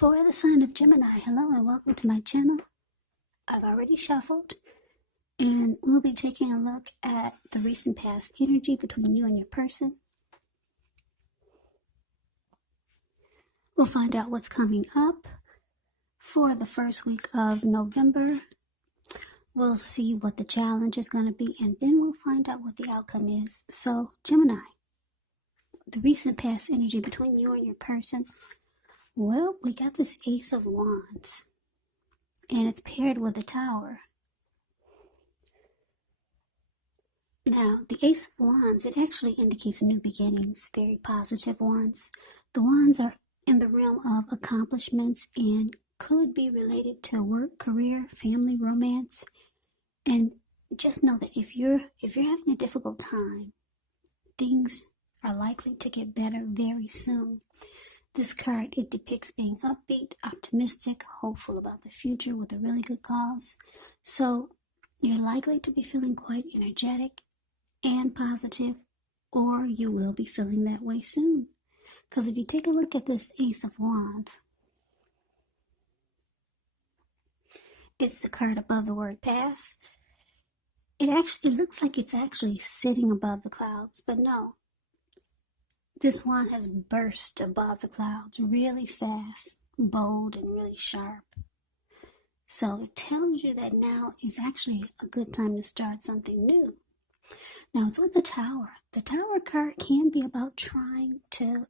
For the sign of Gemini, hello and welcome to my channel. I've already shuffled and we'll be taking a look at the recent past energy between you and your person. We'll find out what's coming up for the first week of November. We'll see what the challenge is going to be, and then we'll find out what the outcome is. So, Gemini, the recent past energy between you and your person. Well, we got this Ace of Wands, and it's paired with the Tower. Now, the Ace of Wands, it actually indicates new beginnings, very positive ones. The Wands are in the realm of accomplishments and could be related to work, career, family, romance. And just know that if you're having a difficult time, things are likely to get better very soon. This card, it depicts being upbeat, optimistic, hopeful about the future with a really good cause. So you're likely to be feeling quite energetic and positive, or you will be feeling that way soon. Because if you take a look at this Ace of Wands, it's the card above the word pass. It looks like it's actually sitting above the clouds, but no. This wand has burst above the clouds really fast, bold, and really sharp. So it tells you that now is actually a good time to start something new. Now it's with the Tower. The Tower card can be about trying to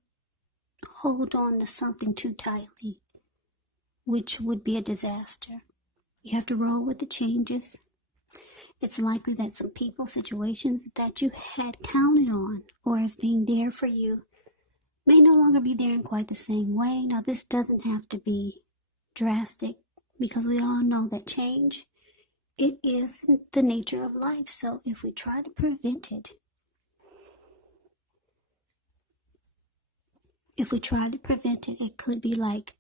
hold on to something too tightly, which would be a disaster. You have to roll with the changes. It's likely that some people, situations that you had counted on or as being there for you may no longer be there in quite the same way. Now, this doesn't have to be drastic because we all know that change, it is the nature of life. So if we try to prevent it, it could be like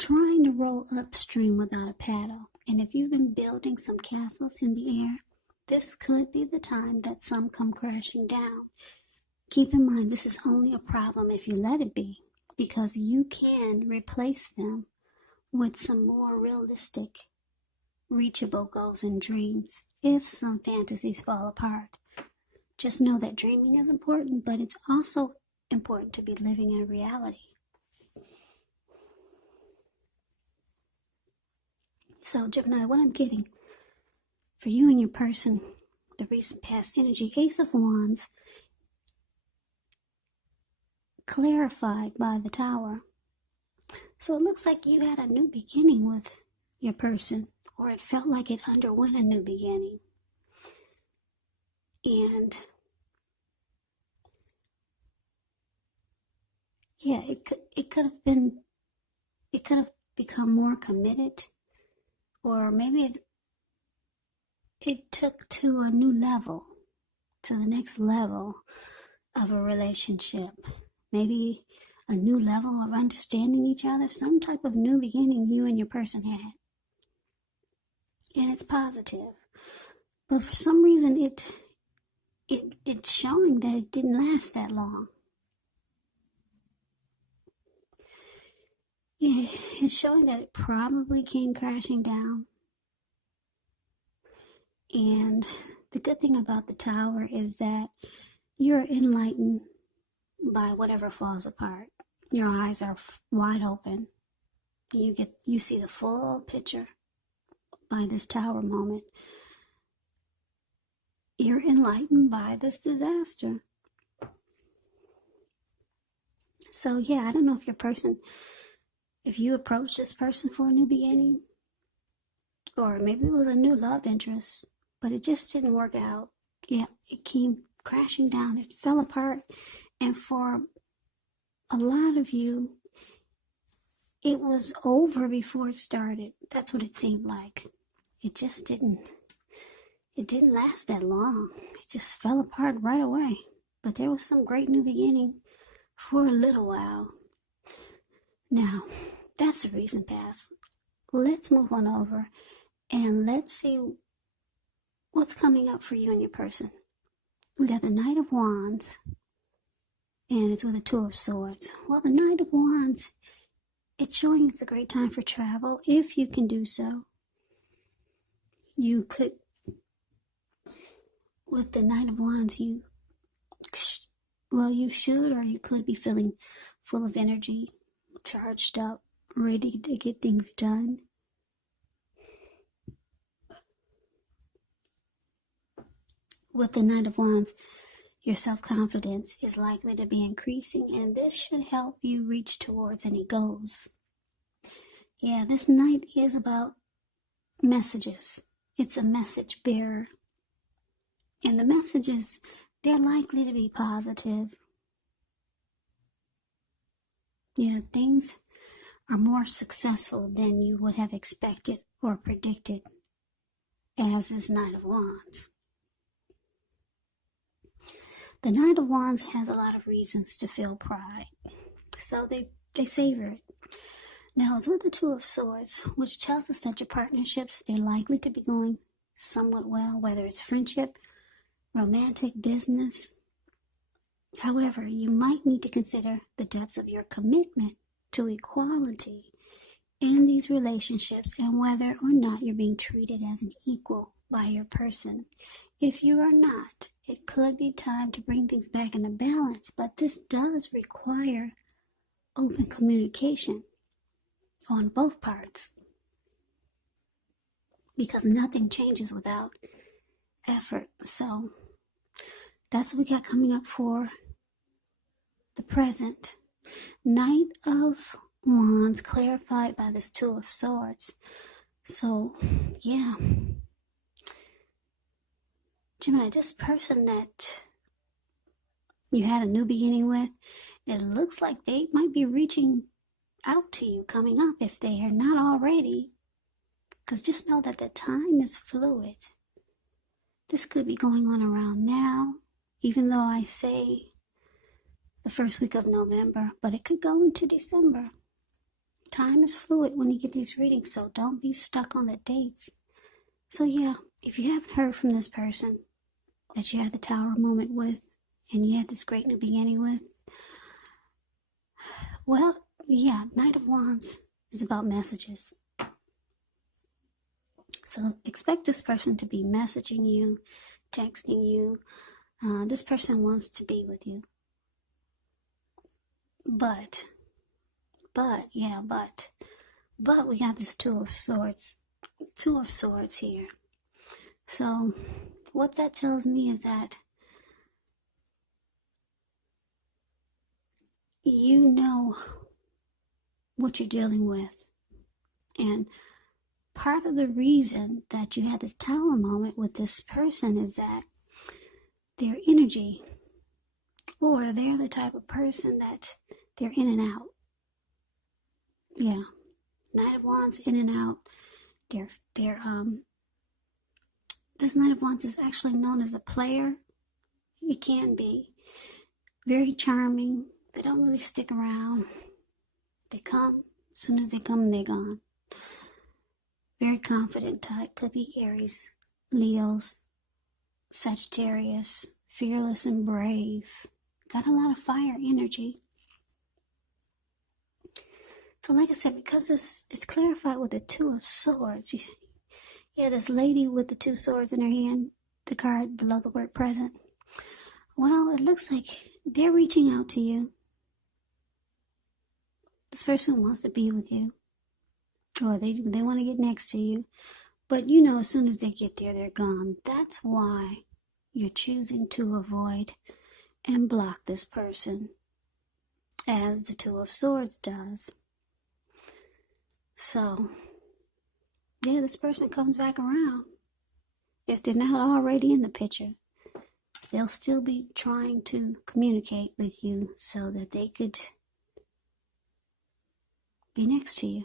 trying to roll upstream without a paddle. And if you've been building some castles in the air, this could be the time that some come crashing down. Keep in mind, this is only a problem if you let it be, because you can replace them with some more realistic, reachable goals and dreams if some fantasies fall apart. Just know that dreaming is important, but it's also important to be living in reality. So, Gemini, what I'm getting for you and your person, the recent past energy, Ace of Wands, clarified by the Tower. So it looks like you had a new beginning with your person, or it felt like it underwent a new beginning. And yeah, it could have become more committed, or maybe it took to a new level, to the next level of a relationship. Maybe a new level of understanding each other, some type of new beginning you and your person had. And it's positive. But for some reason, it's showing that it didn't last that long. Yeah, it's showing that it probably came crashing down. And the good thing about the Tower is that you're enlightened by whatever falls apart. Your eyes are wide open. You see the full picture by this Tower moment. You're enlightened by this disaster. So yeah, I don't know if you approached this person for a new beginning, or maybe it was a new love interest, but it just didn't work out. Yeah, it came crashing down. It fell apart. And for a lot of you, it was over before it started. That's what it seemed like. It didn't last that long. It just fell apart right away. But there was some great new beginning for a little while. Now, that's the recent past. Let's move on over and let's see what's coming up for you and your person. We got the Knight of Wands, and it's with a Two of Swords. Well, the Knight of Wands, it's showing it's a great time for travel if you can do so. You could, with the Knight of Wands, you should, or you could be feeling full of energy, charged up, ready to get things done. With the Knight of Wands, your self-confidence is likely to be increasing, and this should help you reach towards any goals. Yeah, this Knight is about messages. It's a message bearer. And the messages, they're likely to be positive. Things are more successful than you would have expected or predicted as this Knight of Wands. The Knight of Wands has a lot of reasons to feel pride, so they savor it. Now, it's with the Two of Swords, which tells us that your partnerships, they're likely to be going somewhat well, whether it's friendship, romantic, business. However, you might need to consider the depths of your commitment to equality in these relationships and whether or not you're being treated as an equal by your person. If you are not, it could be time to bring things back into balance, but this does require open communication on both parts, because nothing changes without effort. So that's what we got coming up for the present. Knight of Wands clarified by this Two of Swords. So yeah, Gemini, this person that you had a new beginning with, it looks like they might be reaching out to you coming up if they are not already. Because just know that the time is fluid. This could be going on around now, even though I say the first week of November, but it could go into December. Time is fluid when you get these readings, so don't be stuck on the dates. So yeah, if you haven't heard from this person that you had the Tower moment with, and you had this great new beginning with, well, yeah, Knight of Wands is about messages. So expect this person to be messaging you, texting you. This person wants to be with you. But we got this Two of Swords here. So what that tells me is that you know what you're dealing with. And part of the reason that you had this Tower moment with this person is that their energy, or they're the type of person that they're in and out. Yeah. Knight of Wands, in and out. This Knight of Wands is actually known as a player. It can be very charming. They don't really stick around. They come. As soon as they come, they're gone. Very confident type. Could be Aries, Leos, Sagittarius. Fearless and brave. Got a lot of fire energy. So like I said, because it's clarified with the Two of Swords. Yeah, this lady with the two swords in her hand, the card below the word present. Well, it looks like they're reaching out to you. This person wants to be with you. Or they want to get next to you. But as soon as they get there, they're gone. That's why you're choosing to avoid and block this person, as the Two of Swords does. So, yeah, this person comes back around. If they're not already in the picture, they'll still be trying to communicate with you so that they could be next to you.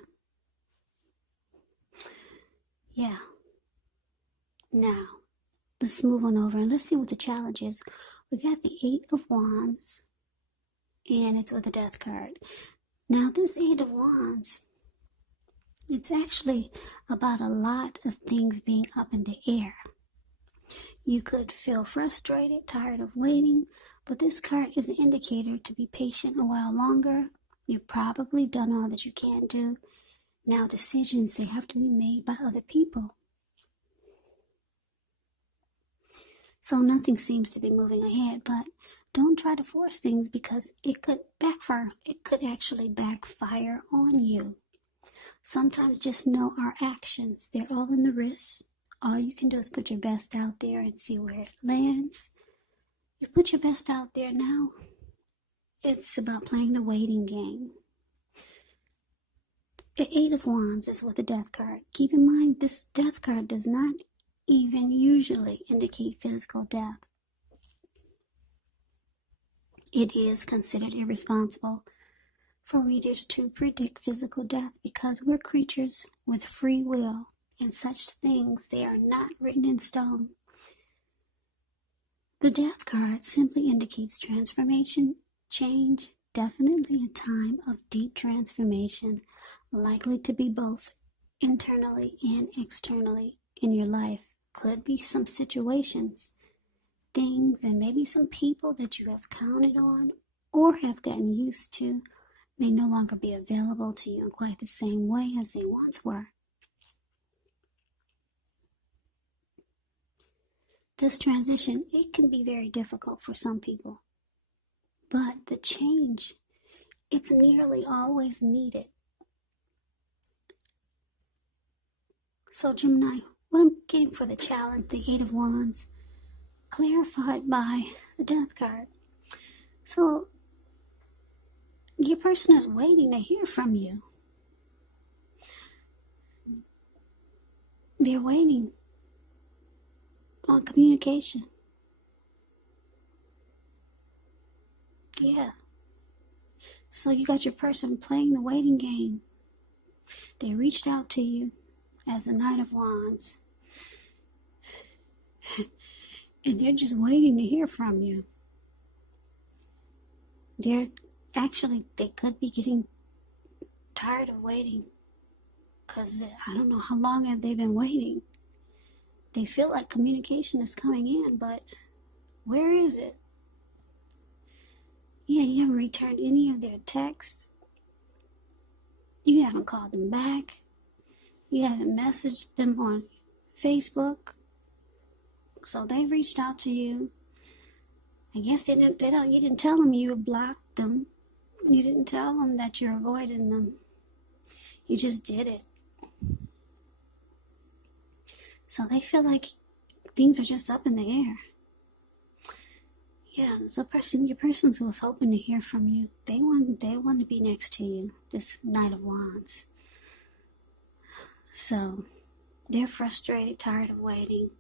Yeah. Now, let's move on over and let's see what the challenge is. We got the Eight of Wands, and it's with the Death card. Now, this Eight of Wands, it's actually about a lot of things being up in the air. You could feel frustrated, tired of waiting, but this card is an indicator to be patient a while longer, You've probably done all that you can do. Now decisions, they have to be made by other people. So nothing seems to be moving ahead, but don't try to force things because it could backfire. It could actually backfire on you. Sometimes just know our actions, they're all in the wrist. All you can do is put your best out there and see where it lands. You put your best out there now. It's about playing the waiting game. The Eight of Wands is with the Death card. Keep in mind, this Death card does not even usually indicate physical death. It is considered irresponsible for readers to predict physical death because we're creatures with free will, and such things, they are not written in stone. The Death card simply indicates transformation, change, definitely a time of deep transformation, likely to be both internally and externally in your life. Could be some situations, things, and maybe some people that you have counted on or have gotten used to may no longer be available to you in quite the same way as they once were. This transition, it can be very difficult for some people, but the change, it's nearly always needed. So Gemini, what I'm getting for the challenge, the Eight of Wands, clarified by the Death card. So your person is waiting to hear from you. They're waiting on communication. Yeah. So you got your person playing the waiting game. They reached out to you as the Knight of Wands. And they're just waiting to hear from you. They could be getting tired of waiting. Because I don't know how long have they been waiting. They feel like communication is coming in, but where is it? Yeah, you haven't returned any of their texts. You haven't called them back. You haven't messaged them on Facebook. So they reached out to you. I guess you didn't tell them you blocked them. You didn't tell them that you're avoiding them. You just did it. So they feel like things are just up in the air. Yeah, your person was hoping to hear from you. They want to be next to you, this Knight of Wands. So they're frustrated, tired of waiting.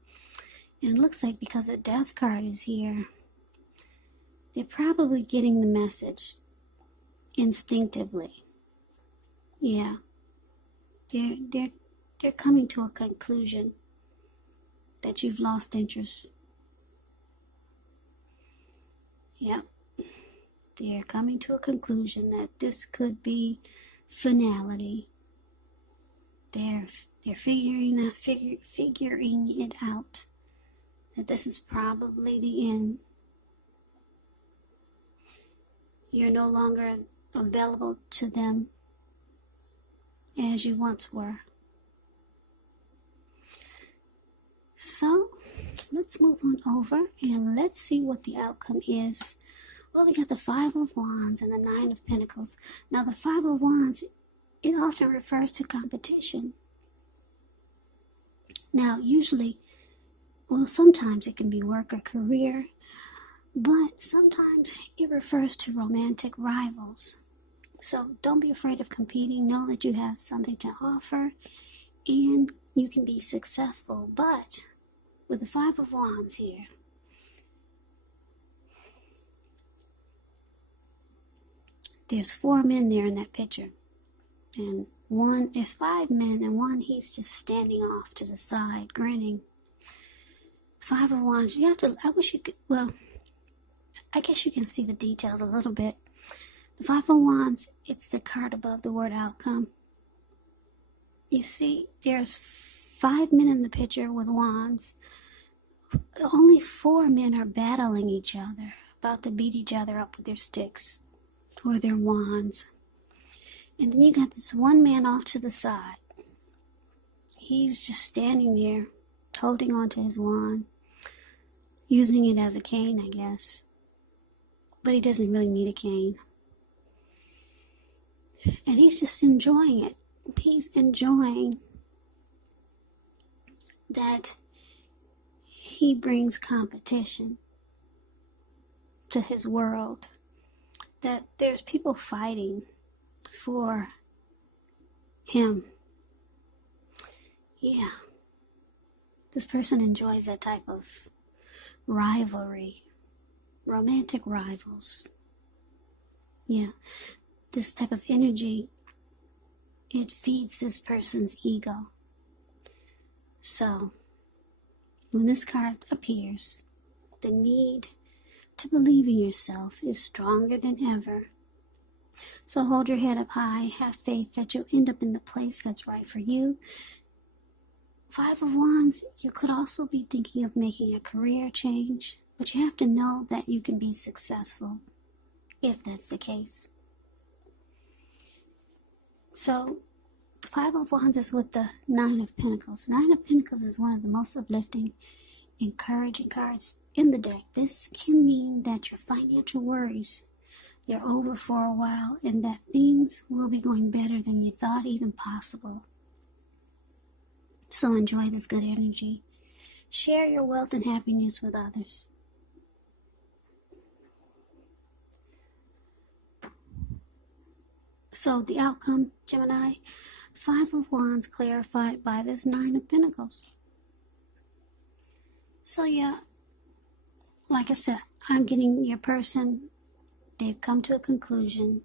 And it looks like because the Death card is here, they're probably getting the message instinctively. Yeah. They're coming to a conclusion that you've lost interest. Yeah. They're coming to a conclusion that this could be finality. They're figuring it out. That this is probably the end. You're no longer available to them as you once were. So let's move on over and let's see what the outcome is. Well, we got the Five of Wands and the Nine of Pentacles. Now, the Five of Wands, it often refers to competition. Now, sometimes it can be work or career, but sometimes it refers to romantic rivals. So don't be afraid of competing. Know that you have something to offer and you can be successful. But with the Five of Wands here, there's 4 men there in that picture. And there's 5 men, and one, he's just standing off to the side, grinning. Five of Wands, I guess you can see the details a little bit. The Five of Wands, it's the card above the word outcome. You see, there's 5 men in the picture with wands. Only 4 men are battling each other, about to beat each other up with their sticks or their wands. And then you got this one man off to the side. He's just standing there, holding onto his wand, using it as a cane, I guess. But he doesn't really need a cane. And he's just enjoying it. He's enjoying that he brings competition to his world. That there's people fighting for him. Yeah. This person enjoys that type of rivalry. Romantic rivals. Yeah. This type of energy, it feeds this person's ego. So, when this card appears, the need to believe in yourself is stronger than ever. So hold your head up high, have faith that you'll end up in the place that's right for you. Five of Wands, you could also be thinking of making a career change, but you have to know that you can be successful if that's the case. So, the Five of Wands is with the Nine of Pentacles. Nine of Pentacles is one of the most uplifting, encouraging cards in the deck. This can mean that your financial worries, they're over for a while, and that things will be going better than you thought even possible. So enjoy this good energy. Share your wealth and happiness with others. So the outcome, Gemini, Five of Wands clarified by this Nine of Pentacles. So yeah, like I said, I'm getting your person, they've come to a conclusion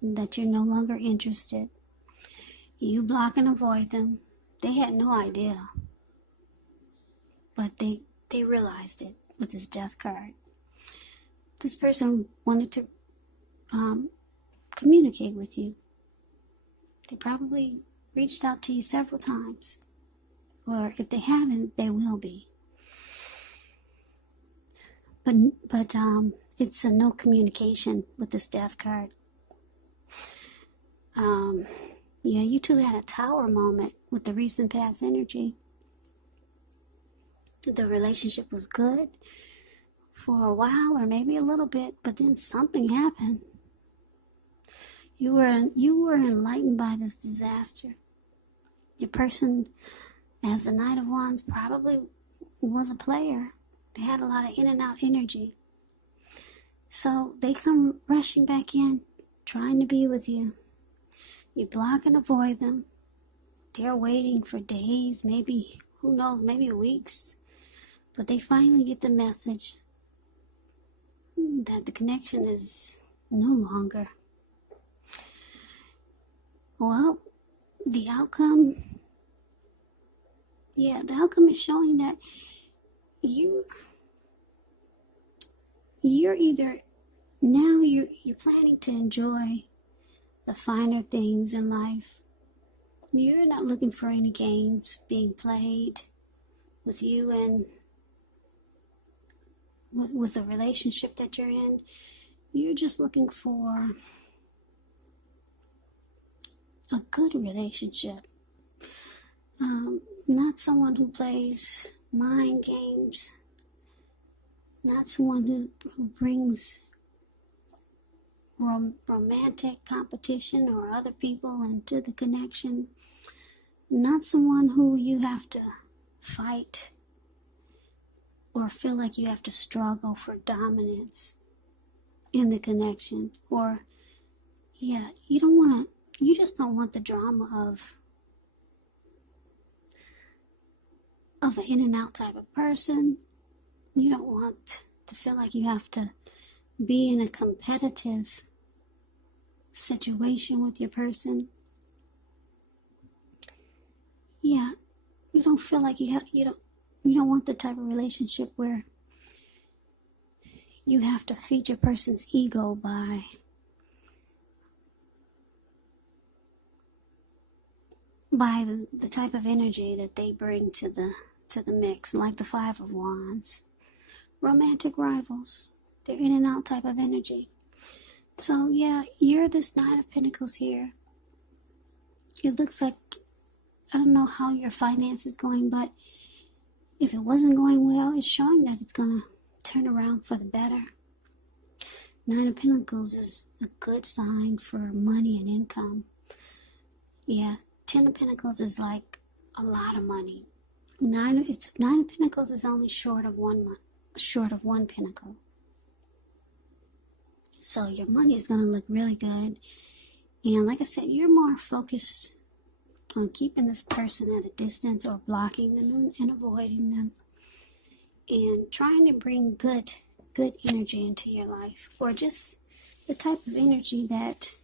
that you're no longer interested. You block and avoid them. They had no idea, but they realized it with this Death card. This person wanted to communicate with you. They probably reached out to you several times, or if they haven't, they will be. But it's a no communication with this Death card. Yeah, you two had a tower moment with the recent past energy. The relationship was good for a while, or maybe a little bit, but then something happened. You were enlightened by this disaster. Your person, as the Knight of Wands, probably was a player. They had a lot of in and out energy. So they come rushing back in, trying to be with you. You block and avoid them. They're waiting for days, maybe, who knows, maybe weeks. But they finally get the message that the connection is no longer. Well, the outcome is showing that you're either now you're planning to enjoy the finer things in life. You're not looking for any games being played with you and with the relationship that you're in. You're just looking for a good relationship. Not someone who plays mind games. Not someone who brings romantic competition or other people into the connection. Not someone who you have to fight or feel like you have to struggle for dominance in the connection. Or, yeah, you just don't want the drama of an in and out type of person. You don't want to feel like you have to be in a competitive situation with your person. Yeah, you don't feel like you don't want the type of relationship where you have to feed your person's ego by the type of energy that they bring to the mix, like the Five of Wands. Romantic rivals. They're in and out type of energy. So yeah, you're this Knight of Pentacles here. It looks like, I don't know how your finance is going, but if it wasn't going well, it's showing that it's going to turn around for the better. Nine of Pentacles is a good sign for money and income. Yeah, Ten of Pentacles is like a lot of money. Nine of Pentacles is only short of one pentacle. So your money is going to look really good. And like I said, you're more focused on keeping this person at a distance or blocking them and avoiding them. And trying to bring good energy into your life. Or just the type of energy that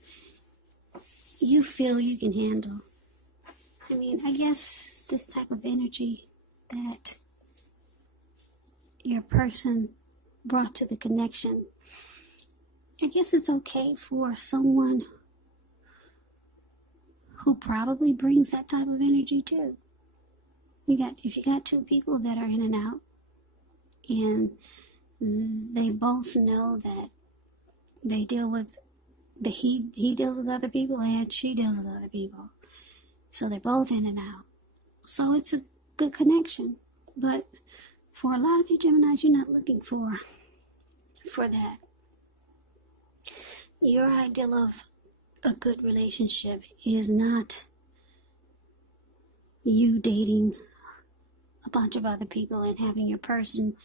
you feel you can handle. I mean, I guess this type of energy that your person brought to the connection, I guess it's okay for someone who probably brings that type of energy too. If you got two people that are in and out, and they both know that they deal with he deals with other people and she deals with other people, so they're both in and out. So it's a good connection. But for a lot of you Geminis, you're not looking for that. Your ideal of a good relationship is not you dating a bunch of other people and having your person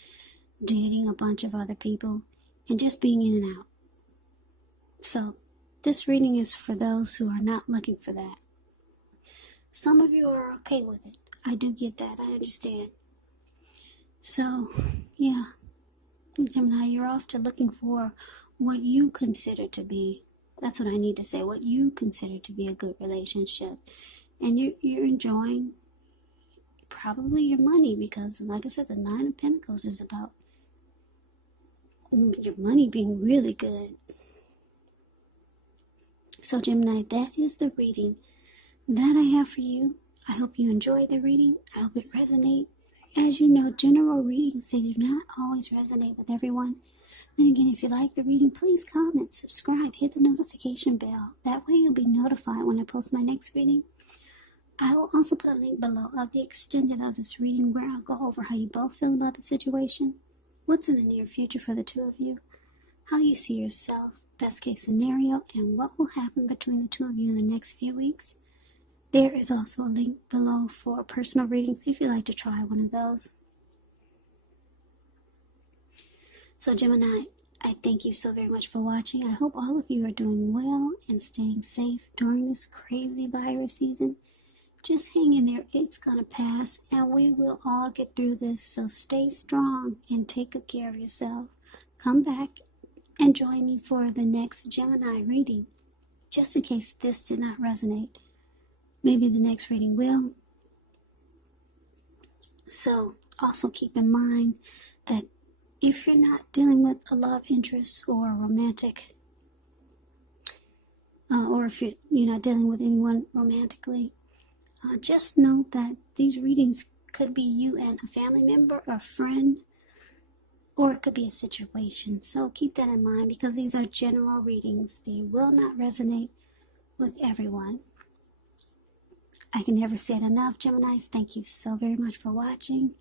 dating a bunch of other people and just being in and out. So this reading is for those who are not looking for that. Some of you are okay with it. I do get that. I understand. So, yeah, Gemini, you're off to looking for what you consider to be, that's what I need to say, what you consider to be a good relationship. And you're enjoying probably your money, because like I said, the Nine of Pentacles is about your money being really good. So Gemini, that is the reading that I have for you. I hope you enjoyed the reading. I hope it resonates. As you know, general readings, they do not always resonate with everyone. Then again, if you like the reading, please comment, subscribe, hit the notification bell. That way you'll be notified when I post my next reading. I will also put a link below of the extended of this reading where I'll go over how you both feel about the situation, what's in the near future for the two of you, how you see yourself, best case scenario, and what will happen between the two of you in the next few weeks. There is also a link below for personal readings if you'd like to try one of those. So Gemini, I thank you so very much for watching. I hope all of you are doing well and staying safe during this crazy virus season. Just hang in there. It's going to pass, and we will all get through this. So stay strong and take good care of yourself. Come back and join me for the next Gemini reading, just in case this did not resonate. Maybe the next reading will. So also keep in mind that if you're not dealing with a love interest or a romantic, or if you're not dealing with anyone romantically, just note that these readings could be you and a family member, a friend, or it could be a situation. So keep that in mind, because these are general readings. They will not resonate with everyone. I can never say it enough, Geminis. Thank you so very much for watching.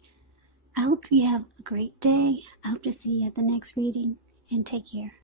I hope you have a great day. I hope to see you at the next reading, and take care.